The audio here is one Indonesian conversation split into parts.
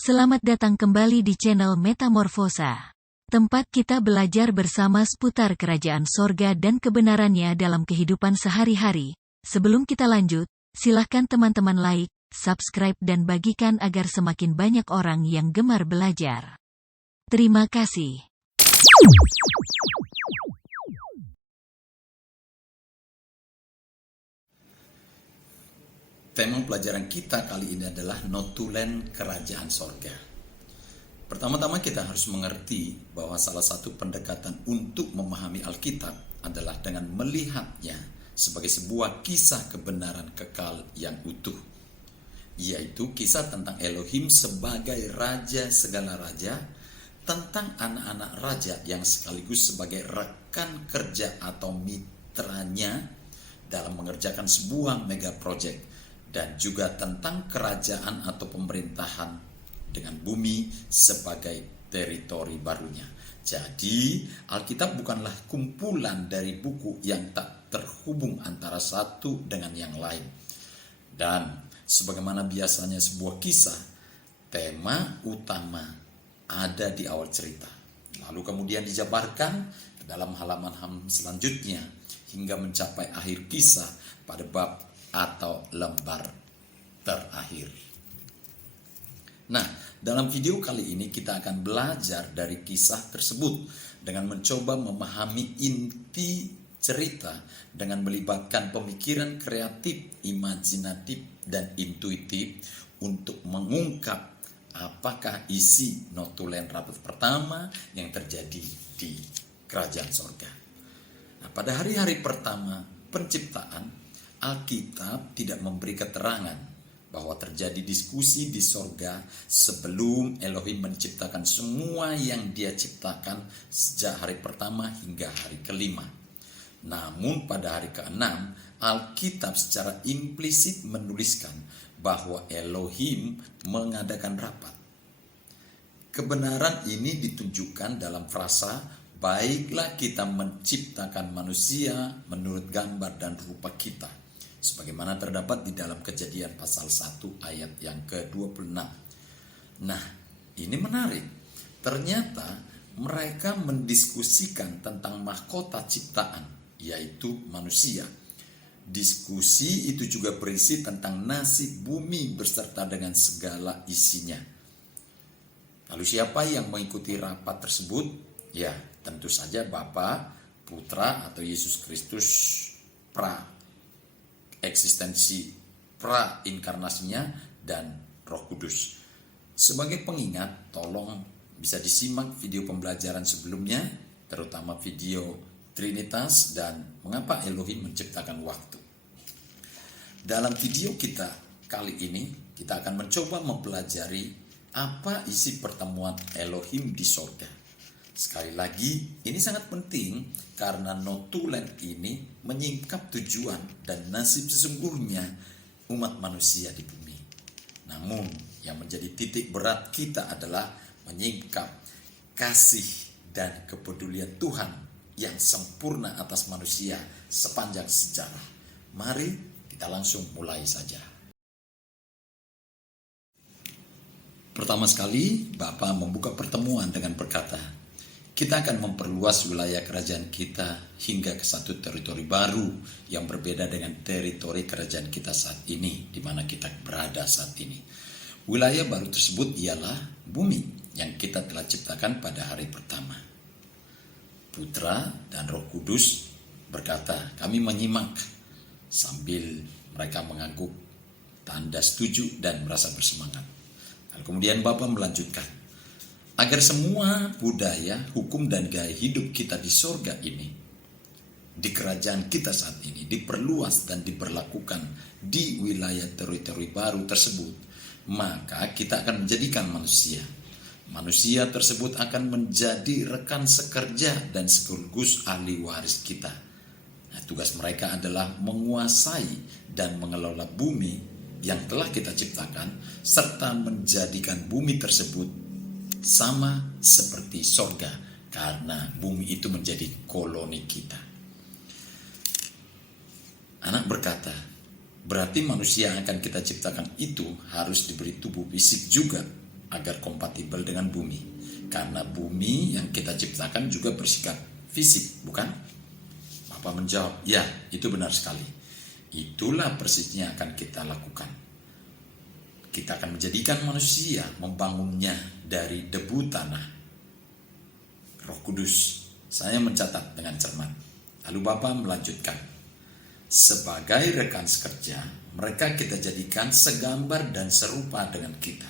Selamat datang kembali di channel Metamorfosa. Tempat kita belajar bersama seputar kerajaan sorga dan kebenarannya dalam kehidupan sehari-hari. Sebelum kita lanjut, silahkan teman-teman like, subscribe dan bagikan agar semakin banyak orang yang gemar belajar. Terima kasih. Tema pelajaran kita kali ini adalah notulen kerajaan sorga. Pertama-tama kita harus mengerti bahwa salah satu pendekatan untuk memahami Alkitab adalah dengan melihatnya sebagai sebuah kisah kebenaran kekal yang utuh, yaitu kisah tentang Elohim sebagai raja segala raja, tentang anak-anak raja yang sekaligus sebagai rekan kerja atau mitranya dalam mengerjakan sebuah mega project, dan juga tentang kerajaan atau pemerintahan dengan bumi sebagai teritori barunya. Jadi, Alkitab bukanlah kumpulan dari buku yang tak terhubung antara satu dengan yang lain. Dan sebagaimana biasanya sebuah kisah, tema utama ada di awal cerita, lalu kemudian dijabarkan dalam halaman selanjutnya hingga mencapai akhir kisah pada bab atau lembar terakhir. Nah, dalam video kali ini kita akan belajar dari kisah tersebut dengan mencoba memahami inti cerita dengan melibatkan pemikiran kreatif, imajinatif, dan intuitif untuk mengungkap apakah isi notulen rapat pertama yang terjadi di kerajaan sorga. Nah, pada hari-hari pertama penciptaan, Alkitab tidak memberi keterangan bahwa terjadi diskusi di sorga sebelum Elohim menciptakan semua yang dia ciptakan sejak hari pertama hingga hari kelima. Namun pada hari keenam, Alkitab secara implisit menuliskan bahwa Elohim mengadakan rapat. Kebenaran ini ditunjukkan dalam frasa, "Baiklah kita menciptakan manusia menurut gambar dan rupa kita," sebagaimana terdapat di dalam Kejadian pasal 1 ayat yang ke-26. Nah, ini menarik. Ternyata mereka mendiskusikan tentang mahkota ciptaan, yaitu manusia. Diskusi itu juga berisi tentang nasib bumi beserta dengan segala isinya. Lalu siapa yang mengikuti rapat tersebut? Ya, tentu saja Bapa, Putra atau Yesus Kristus eksistensi pra-inkarnasinya dan Roh Kudus. Sebagai pengingat, tolong bisa disimak video pembelajaran sebelumnya, terutama video Trinitas dan mengapa Elohim menciptakan waktu. Dalam video kita kali ini, kita akan mencoba mempelajari apa isi pertemuan Elohim di sorga. Sekali lagi, ini sangat penting karena notulen ini menyingkap tujuan dan nasib sesungguhnya umat manusia di bumi. Namun, yang menjadi titik berat kita adalah menyingkap kasih dan kepedulian Tuhan yang sempurna atas manusia sepanjang sejarah. Mari kita langsung mulai saja. Pertama sekali, Bapa membuka pertemuan dengan berkata, "Kita akan memperluas wilayah kerajaan kita hingga ke satu teritori baru yang berbeda dengan teritori kerajaan kita saat ini, di mana kita berada saat ini. Wilayah baru tersebut ialah bumi yang kita telah ciptakan pada hari pertama." Putra dan Roh Kudus berkata, "Kami menyimak," sambil mereka mengangguk tanda setuju dan merasa bersemangat. Lalu kemudian Bapa melanjutkan, "Agar semua budaya, hukum, dan gaya hidup kita di sorga ini, di kerajaan kita saat ini, diperluas dan diberlakukan di wilayah teritori baru tersebut, maka kita akan menjadikan manusia. Manusia tersebut akan menjadi rekan sekerja dan sekaligus ahli waris kita. Nah, tugas mereka adalah menguasai dan mengelola bumi yang telah kita ciptakan, serta menjadikan bumi tersebut sama seperti sorga, karena bumi itu menjadi koloni kita." Anak berkata, "Berarti manusia yang akan kita ciptakan itu harus diberi tubuh fisik juga." agar kompatibel dengan bumi. Karena bumi yang kita ciptakan juga bersikap fisik, bukan? Bapak menjawab, ya, itu benar sekali. Itulah persisnya akan kita lakukan. Kita akan menjadikan manusia, membangunnya dari debu tanah. Roh Kudus, saya mencatat dengan cermat. Lalu Bapak melanjutkan, sebagai rekan sekerja, mereka kita jadikan segambar dan serupa dengan kita.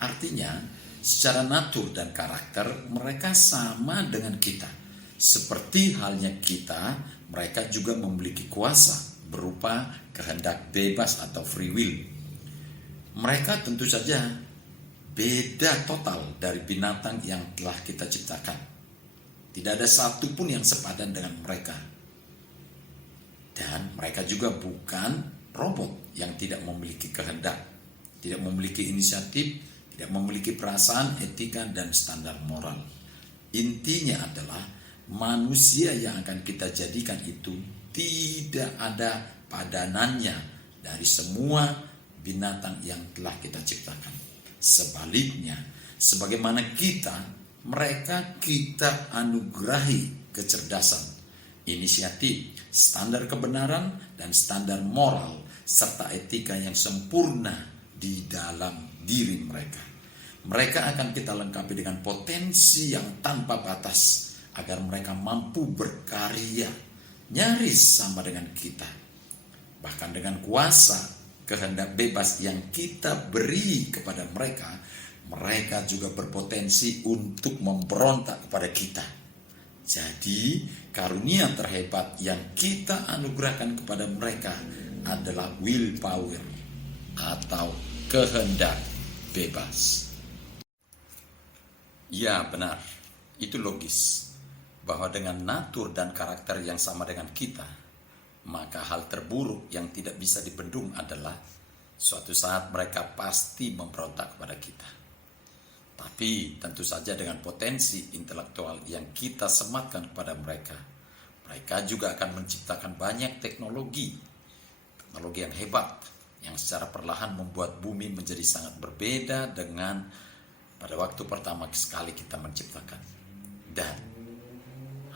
Artinya, secara natur dan karakter, mereka sama dengan kita. Seperti halnya kita, mereka juga memiliki kuasa berupa kehendak bebas atau free will. Mereka tentu saja beda total dari binatang yang telah kita ciptakan. Tidak ada satupun yang sepadan dengan mereka. Dan mereka juga bukan robot yang tidak memiliki kehendak, tidak memiliki inisiatif, tidak memiliki perasaan, etika, dan standar moral. Intinya adalah manusia yang akan kita jadikan itu tidak ada padanannya dari semua binatang yang telah kita ciptakan. Sebaliknya, sebagaimana mereka kita anugerahi kecerdasan, inisiatif, standar kebenaran, dan standar moral, serta etika yang sempurna di dalam diri mereka. Mereka akan kita lengkapi dengan potensi yang tanpa batas, agar mereka mampu berkarya, nyaris sama dengan kita. Bahkan dengan kuasa, kehendak bebas yang kita beri kepada mereka, mereka juga berpotensi untuk memberontak kepada kita. Jadi, karunia terhebat yang kita anugerahkan kepada mereka adalah willpower atau kehendak bebas. Ya, benar. Itu logis bahwa dengan natur dan karakter yang sama dengan kita, maka hal terburuk yang tidak bisa dibendung adalah suatu saat mereka pasti memberontak kepada kita. Tapi tentu saja dengan potensi intelektual yang kita sematkan kepada mereka, mereka juga akan menciptakan banyak teknologi yang hebat, yang secara perlahan membuat bumi menjadi sangat berbeda dengan pada waktu pertama sekali kita menciptakan. Dan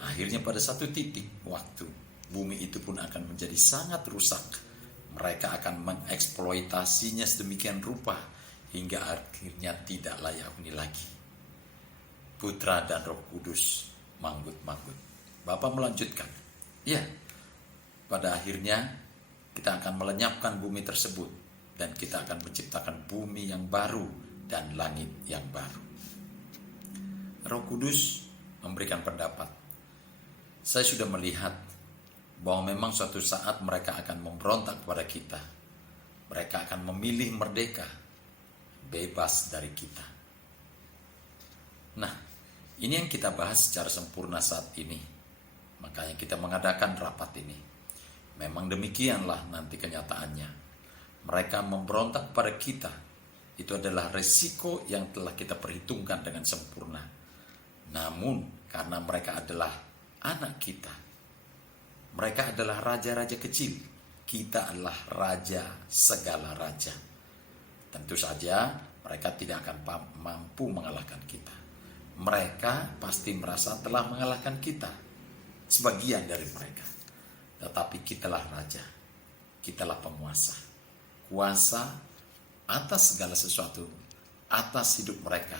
akhirnya pada satu titik waktu, bumi itu pun akan menjadi sangat rusak. Mereka akan mengeksploitasinya sedemikian rupa hingga akhirnya tidak layak huni lagi. Putra dan Roh Kudus manggut-manggut. Bapak melanjutkan, ya, pada akhirnya kita akan melenyapkan bumi tersebut dan kita akan menciptakan bumi yang baru dan langit yang baru. Roh Kudus memberikan pendapat, saya sudah melihat bahwa memang suatu saat mereka akan memberontak kepada kita. Mereka akan memilih merdeka, bebas dari kita. Nah, ini yang kita bahas secara sempurna saat ini. Makanya kita mengadakan rapat ini. Memang demikianlah nanti kenyataannya. Mereka memberontak kepada kita. Itu adalah resiko yang telah kita perhitungkan dengan sempurna. Namun, karena mereka adalah anak kita, mereka adalah raja-raja kecil, kita adalah raja segala raja. Tentu saja mereka tidak akan mampu mengalahkan kita. Mereka pasti merasa telah mengalahkan kita, sebagian dari mereka. Tetapi kitalah raja, kitalah penguasa. Kuasa atas segala sesuatu, atas hidup mereka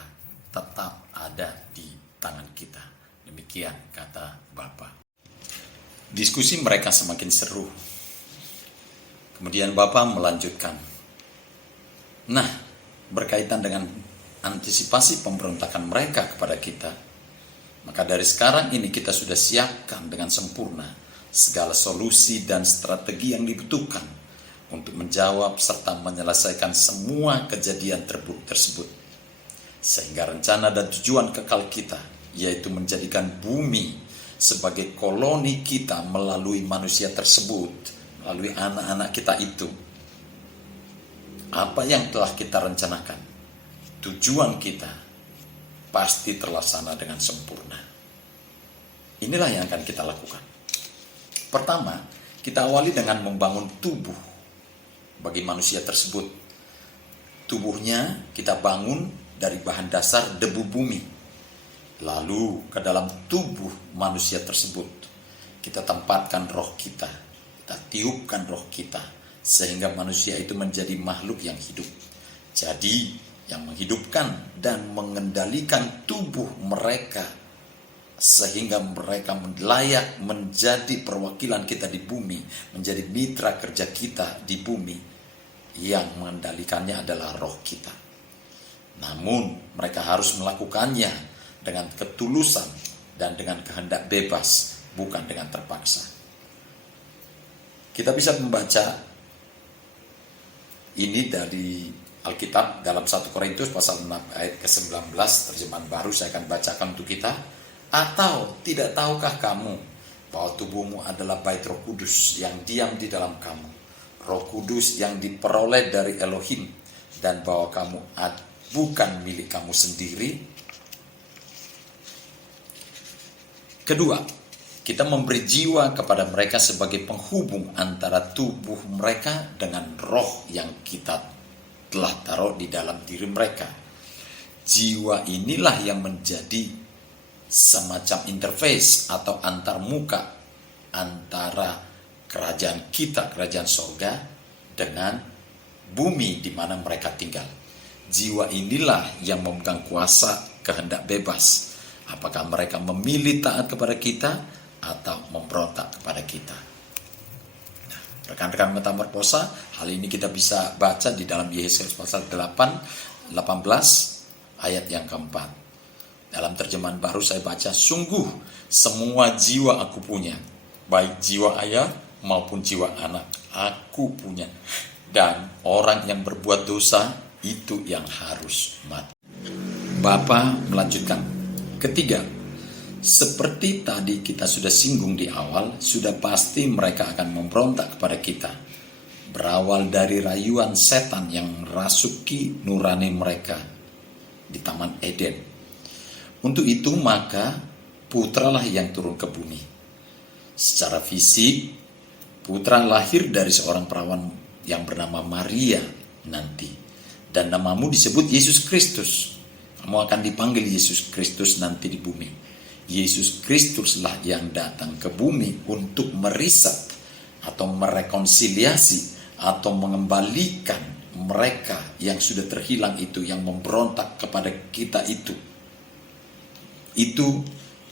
tetap ada di tangan kita. Demikian kata Bapa. Diskusi mereka semakin seru. Kemudian Bapa melanjutkan. Nah, berkaitan dengan antisipasi pemberontakan mereka kepada kita, maka dari sekarang ini kita sudah siapkan dengan sempurna segala solusi dan strategi yang dibutuhkan untuk menjawab serta menyelesaikan semua kejadian terburuk tersebut. Sehingga rencana dan tujuan kekal kita, yaitu menjadikan bumi sebagai koloni kita melalui manusia tersebut, melalui anak-anak kita itu. Apa yang telah kita rencanakan, tujuan kita pasti terlaksana dengan sempurna. Inilah yang akan kita lakukan. Pertama, kita awali dengan membangun tubuh bagi manusia tersebut. Tubuhnya kita bangun dari bahan dasar debu bumi. Lalu ke dalam tubuh manusia tersebut kita tempatkan roh kita tiupkan roh kita, sehingga manusia itu menjadi makhluk yang hidup. Jadi yang menghidupkan dan mengendalikan tubuh mereka sehingga mereka layak menjadi perwakilan kita di bumi, menjadi mitra kerja kita di bumi, yang mengendalikannya adalah roh kita. Namun mereka harus melakukannya dengan ketulusan dan dengan kehendak bebas, bukan dengan terpaksa. Kita bisa membaca ini dari Alkitab dalam 1 Korintus pasal 6 ayat ke-19, terjemahan baru saya akan bacakan untuk kita. Atau tidak tahukah kamu bahwa tubuhmu adalah bait Roh Kudus yang diam di dalam kamu, Roh Kudus yang diperoleh dari Elohim, dan bahwa kamu bukan milik kamu sendiri. Kedua, kita memberi jiwa kepada mereka sebagai penghubung antara tubuh mereka dengan roh yang kita telah taruh di dalam diri mereka. Jiwa inilah yang menjadi semacam interface atau antarmuka antara kerajaan kita, kerajaan sorga, dengan bumi di mana mereka tinggal. Jiwa inilah yang memegang kuasa kehendak bebas. Apakah mereka memilih taat kepada kita atau memberontak kepada kita. Nah, rekan-rekan metamorfosa, hal ini kita bisa baca di dalam Yesaya pasal 18 ayat yang keempat. Dalam terjemahan baru saya baca, sungguh semua jiwa aku punya, baik jiwa ayah maupun jiwa anak, aku punya. Dan orang yang berbuat dosa, itu yang harus mati. Bapa melanjutkan. Ketiga, seperti tadi kita sudah singgung di awal, sudah pasti mereka akan memberontak kepada kita. Berawal dari rayuan setan yang merasuki nurani mereka di Taman Eden. Untuk itu maka putralah yang turun ke bumi. Secara fisik, putra lahir dari seorang perawan yang bernama Maria nanti. Dan namamu disebut Yesus Kristus. Kamu akan dipanggil Yesus Kristus nanti di bumi. Yesus Kristuslah yang datang ke bumi untuk merisap atau merekonsiliasi atau mengembalikan mereka yang sudah terhilang itu, yang memberontak kepada kita itu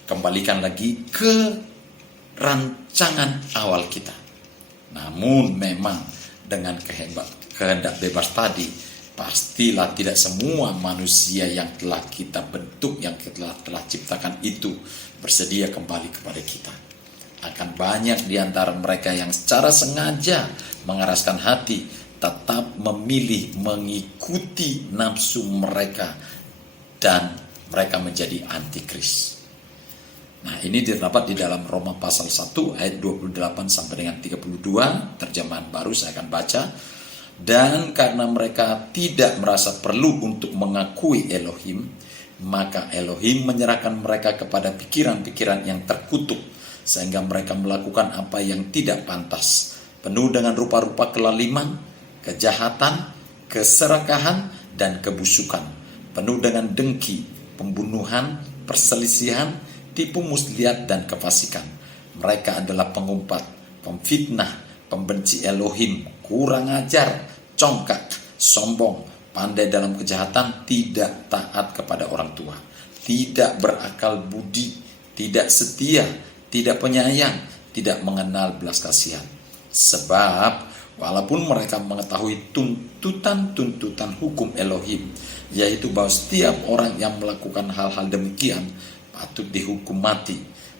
kembalikan lagi ke rancangan awal kita. Namun memang dengan kehendak bebas tadi, pastilah tidak semua manusia yang telah kita bentuk, yang telah ciptakan itu bersedia kembali kepada kita. Akan banyak di antara mereka yang secara sengaja mengeraskan hati, tetap memilih mengikuti nafsu mereka, dan mereka menjadi antikris. Nah, ini terdapat di dalam Roma pasal 1 ayat 28 sampai dengan 32, terjemahan baru saya akan baca. Dan karena mereka tidak merasa perlu untuk mengakui Elohim, maka Elohim menyerahkan mereka kepada pikiran-pikiran yang terkutuk, sehingga mereka melakukan apa yang tidak pantas, penuh dengan rupa-rupa kelaliman, kejahatan, keserakahan, dan kebusukan, penuh dengan dengki, pembunuhan, perselisihan, tipu muslihat, dan kefasikan. Mereka adalah pengumpat, pemfitnah, pembenci Elohim, kurang ajar, congkak, sombong, pandai dalam kejahatan, tidak taat kepada orang tua, tidak berakal budi, tidak setia, tidak penyayang, tidak mengenal belas kasihan. Sebab walaupun mereka mengetahui tuntutan hukum Elohim, yaitu bahwa setiap orang yang melakukan hal-hal demikian patut dihukum mati,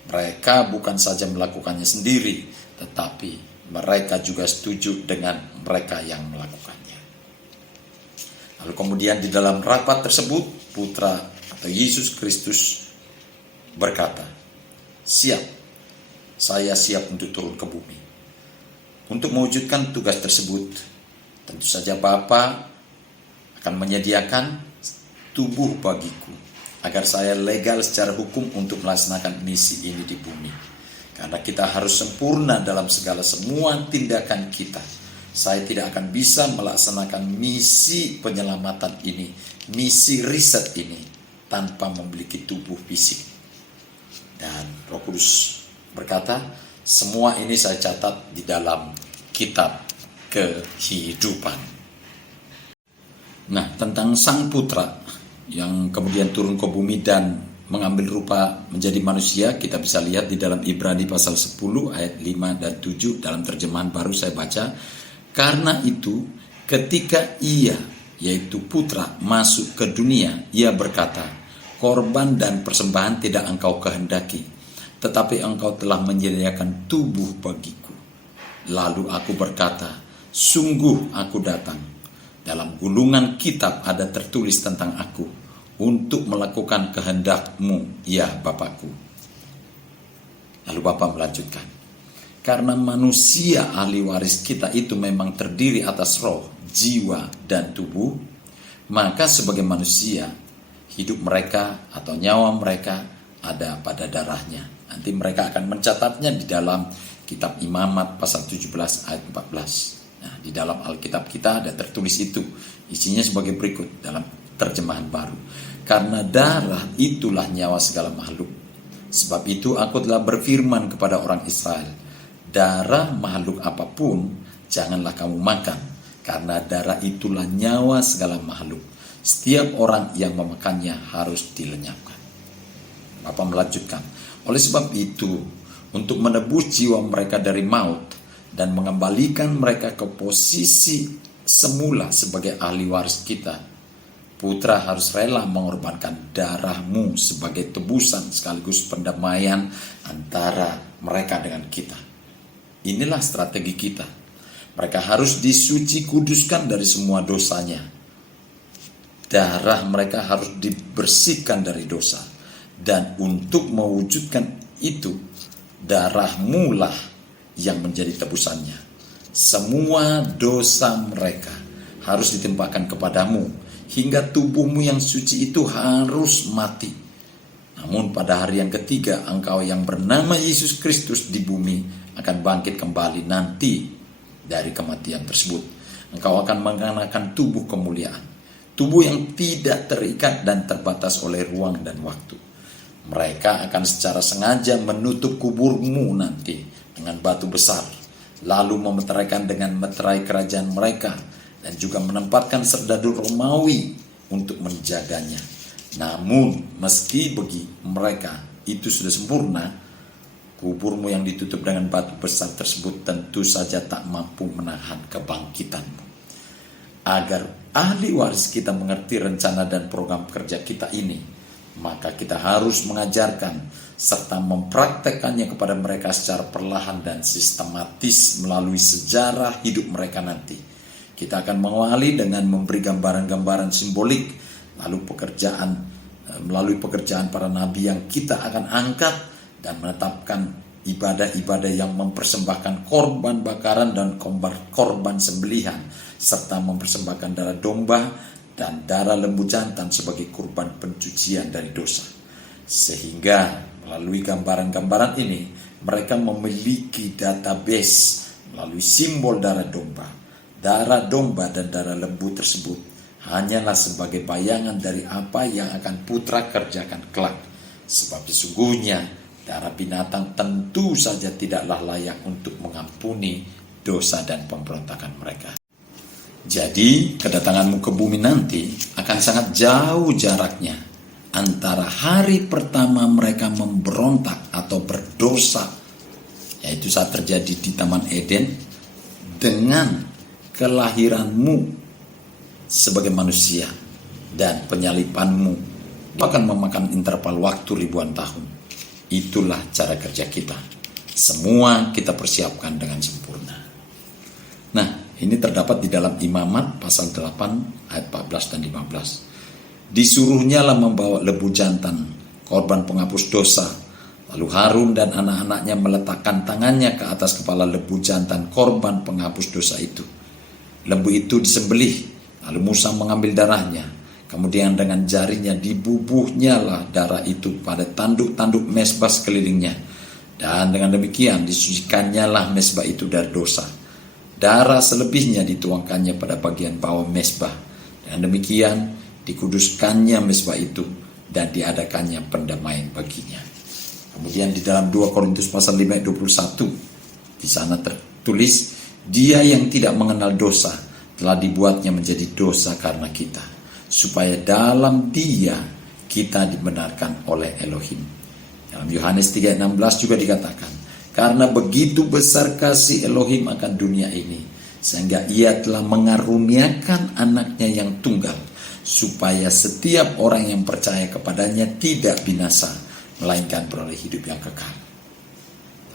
mereka bukan saja melakukannya sendiri, tetapi mereka juga setuju dengan mereka yang melakukannya. Lalu kemudian di dalam rapat tersebut, Putra atau Yesus Kristus berkata, siap, saya siap untuk turun ke bumi. Untuk mewujudkan tugas tersebut, tentu saja Bapa akan menyediakan tubuh bagiku, agar saya legal secara hukum untuk melaksanakan misi ini di bumi. Karena kita harus sempurna dalam semua tindakan kita. Saya tidak akan bisa melaksanakan misi penyelamatan ini misi riset ini tanpa memiliki tubuh fisik. Dan Roh Kudus berkata, semua ini saya catat di dalam kitab kehidupan. Nah, tentang Sang Putra yang kemudian turun ke bumi dan mengambil rupa menjadi manusia, kita bisa lihat di dalam Ibrani pasal 10 ayat 5 dan 7 dalam terjemahan baru saya baca. Karena itu, ketika ia, yaitu putra, masuk ke dunia, ia berkata, korban dan persembahan tidak engkau kehendaki, tetapi engkau telah menyediakan tubuh bagiku. Lalu aku berkata, sungguh aku datang. Dalam gulungan kitab ada tertulis tentang aku, untuk melakukan kehendak-Mu, ya Bapakku. Lalu Bapa melanjutkan, karena manusia ahli waris kita itu memang terdiri atas roh, jiwa, dan tubuh, maka sebagai manusia, hidup mereka atau nyawa mereka ada pada darahnya. Nanti mereka akan mencatatnya di dalam kitab Imamat pasal 17 ayat 14. Nah, di dalam Alkitab kita ada tertulis itu. Isinya sebagai berikut dalam terjemahan baru. Karena darah itulah nyawa segala makhluk. Sebab itu aku telah berfirman kepada orang Israel, darah makhluk apapun janganlah kamu makan, karena darah itulah nyawa segala makhluk. Setiap orang yang memakannya harus dilenyapkan. Bapak melanjutkan, oleh sebab itu, untuk menebus jiwa mereka dari maut dan mengembalikan mereka ke posisi semula sebagai ahli waris kita, Putra harus rela mengorbankan darah-Mu sebagai tebusan sekaligus pendamaian antara mereka dengan kita. Inilah strategi kita. Mereka harus disuci kuduskan dari semua dosanya. Darah mereka harus dibersihkan dari dosa. Dan untuk mewujudkan itu, darah-Mu lah yang menjadi tebusannya. Semua dosa mereka harus ditimpakan kepadamu, hingga tubuh-Mu yang suci itu harus mati. Namun pada hari yang ketiga, Engkau yang bernama Yesus Kristus di bumi akan bangkit kembali nanti dari kematian tersebut. Engkau akan mengenakan tubuh kemuliaan, tubuh yang tidak terikat dan terbatas oleh ruang dan waktu. Mereka akan secara sengaja menutup kuburmu nanti dengan batu besar, lalu memeteraikan dengan meterai kerajaan mereka, dan juga menempatkan serdadu Romawi untuk menjaganya. Namun meski bagi mereka itu sudah sempurna, kuburmu yang ditutup dengan batu besar tersebut tentu saja tak mampu menahan kebangkitanmu. Agar ahli waris kita mengerti rencana dan program kerja kita ini, maka kita harus mengajarkan serta mempraktekannya kepada mereka secara perlahan dan sistematis melalui sejarah hidup mereka nanti. Kita akan mengawali dengan memberi gambaran-gambaran simbolik, lalu melalui pekerjaan para nabi yang kita akan angkat dan menetapkan ibadah-ibadah yang mempersembahkan korban bakaran dan korban sembelihan, serta mempersembahkan darah domba dan darah lembu jantan sebagai kurban pencucian dari dosa. Sehingga melalui gambaran-gambaran ini, mereka memiliki database melalui simbol darah domba dan darah lembu tersebut hanyalah sebagai bayangan dari apa yang akan Putra kerjakan kelak. Sebab sesungguhnya darah binatang tentu saja tidaklah layak untuk mengampuni dosa dan pemberontakan mereka. Jadi kedatanganmu ke bumi nanti akan sangat jauh jaraknya antara hari pertama mereka memberontak atau berdosa, yaitu saat terjadi di Taman Eden, dengan kelahiranmu sebagai manusia dan penyalipanmu akan memakan interval waktu ribuan tahun. Itulah cara kerja kita. Semua kita persiapkan dengan sempurna. Nah, ini terdapat di dalam Imamat pasal 8 ayat 14 dan 15. Disuruhnyalah membawa lembu jantan, korban penghapus dosa. Lalu Harun dan anak-anaknya meletakkan tangannya ke atas kepala lembu jantan korban penghapus dosa itu. Lembu itu disembelih, lalu Musa mengambil darahnya. Kemudian dengan jarinya dibubuhnya lah darah itu pada tanduk-tanduk mezbah sekelilingnya. Dan dengan demikian disucikannya lah mezbah itu dari dosa. Darah selebihnya dituangkannya pada bagian bawah mezbah. Dan demikian dikuduskannya mezbah itu, dan diadakannya pendamaian baginya. Kemudian di dalam 2 Korintus pasal 5 ayat 21, di sana tertulis, Dia yang tidak mengenal dosa telah dibuatnya menjadi dosa karena kita, supaya dalam Dia kita dibenarkan oleh Elohim. Dalam Yohanes 3:16 juga dikatakan, karena begitu besar kasih Elohim akan dunia ini, sehingga Ia telah mengaruniakan anaknya yang tunggal, supaya setiap orang yang percaya kepadanya tidak binasa, melainkan beroleh hidup yang kekal.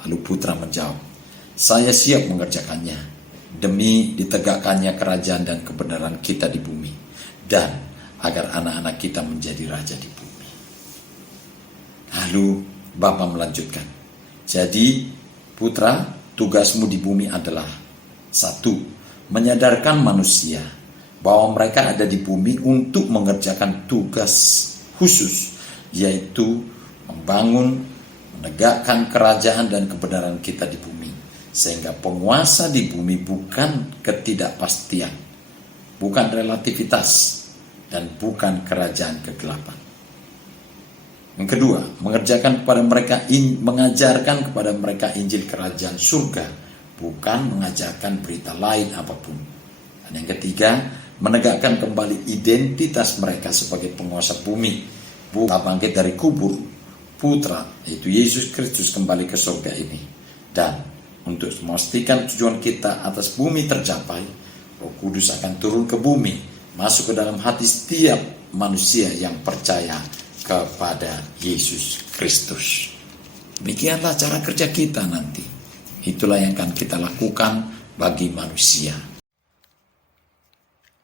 Lalu putra menjawab, saya siap mengerjakannya, demi ditegakkannya kerajaan dan kebenaran kita di bumi, dan agar anak-anak kita menjadi raja di bumi. Lalu Bapa melanjutkan, jadi putra, tugasmu di bumi adalah 1. Menyadarkan manusia bahwa mereka ada di bumi untuk mengerjakan tugas khusus, yaitu membangun, menegakkan kerajaan dan kebenaran kita di bumi, sehingga penguasa di bumi bukan ketidakpastian, bukan relativitas, dan bukan kerajaan kegelapan. Yang kedua, mengajarkan kepada mereka Injil kerajaan surga, bukan mengajarkan berita lain apapun. Dan yang ketiga, menegakkan kembali identitas mereka sebagai penguasa bumi, bukan bangkit dari kubur, putra, yaitu Yesus Kristus kembali ke surga ini. Dan untuk memastikan tujuan kita atas bumi tercapai, Roh Kudus akan turun ke bumi, masuk ke dalam hati setiap manusia yang percaya kepada Yesus Kristus. Demikianlah cara kerja kita nanti. Itulah yang akan kita lakukan bagi manusia.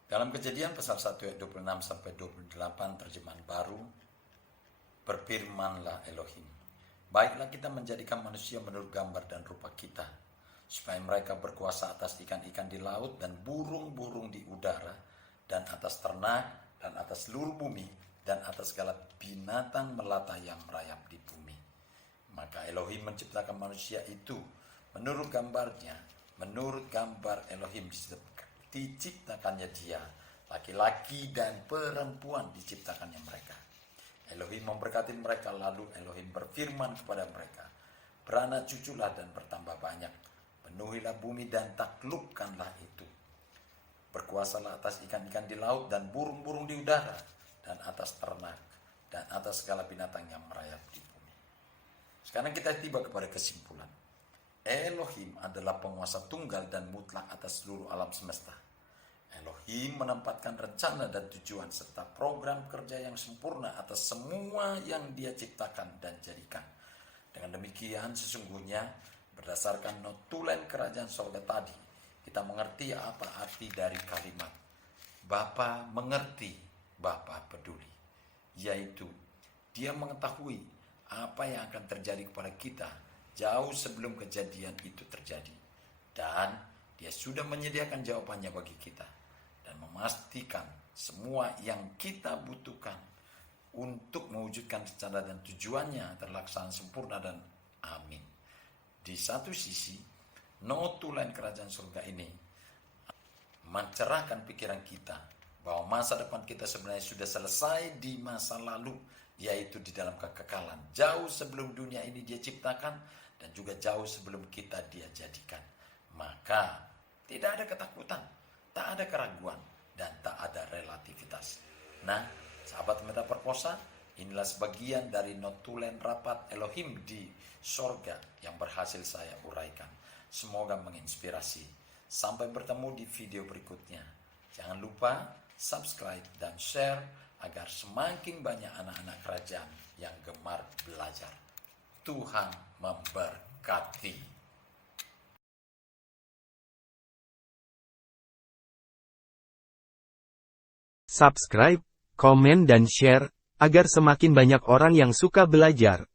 Dalam Kejadian pasal 1 ayat 26 sampai 28 terjemahan baru, berfirmanlah Elohim, baiklah kita menjadikan manusia menurut gambar dan rupa kita, supaya mereka berkuasa atas ikan-ikan di laut dan burung-burung di udara, dan atas ternak, dan atas seluruh bumi, dan atas segala binatang melata yang merayap di bumi. Maka Elohim menciptakan manusia itu menurut gambarnya, menurut gambar Elohim diciptakannya dia, laki-laki dan perempuan diciptakannya mereka. Elohim memberkati mereka, lalu Elohim berfirman kepada mereka, beranak cuculah dan bertambah banyak, penuhilah bumi dan taklukkanlah itu. Berkuasalah atas ikan-ikan di laut dan burung-burung di udara, dan atas ternak, dan atas segala binatang yang merayap di bumi. Sekarang kita tiba kepada kesimpulan. Elohim adalah penguasa tunggal dan mutlak atas seluruh alam semesta. Elohim menempatkan rencana dan tujuan serta program kerja yang sempurna atas semua yang Dia ciptakan dan jadikan. Dengan demikian sesungguhnya berdasarkan notulen kerajaan surga tadi, kita mengerti apa arti dari kalimat Bapa mengerti, Bapa peduli, yaitu Dia mengetahui apa yang akan terjadi kepada kita jauh sebelum kejadian itu terjadi, dan Dia sudah menyediakan jawabannya bagi kita dan memastikan semua yang kita butuhkan untuk mewujudkan rencana dan tujuannya terlaksana sempurna dan amin. Di satu sisi, notulen kerajaan surga ini mencerahkan pikiran kita bahwa masa depan kita sebenarnya sudah selesai di masa lalu, yaitu di dalam kekekalan, jauh sebelum dunia ini Dia ciptakan dan juga jauh sebelum kita Dia jadikan. Maka tidak ada ketakutan, tak ada keraguan, dan tak ada relativitas. Nah, sahabat Meta Perkosa, inilah sebagian dari notulen rapat Elohim di sorga yang berhasil saya uraikan. Semoga menginspirasi. Sampai bertemu di video berikutnya. Jangan lupa subscribe dan share agar semakin banyak anak-anak kerajaan yang gemar belajar. Tuhan memberkati. Subscribe, komen dan share, agar semakin banyak orang yang suka belajar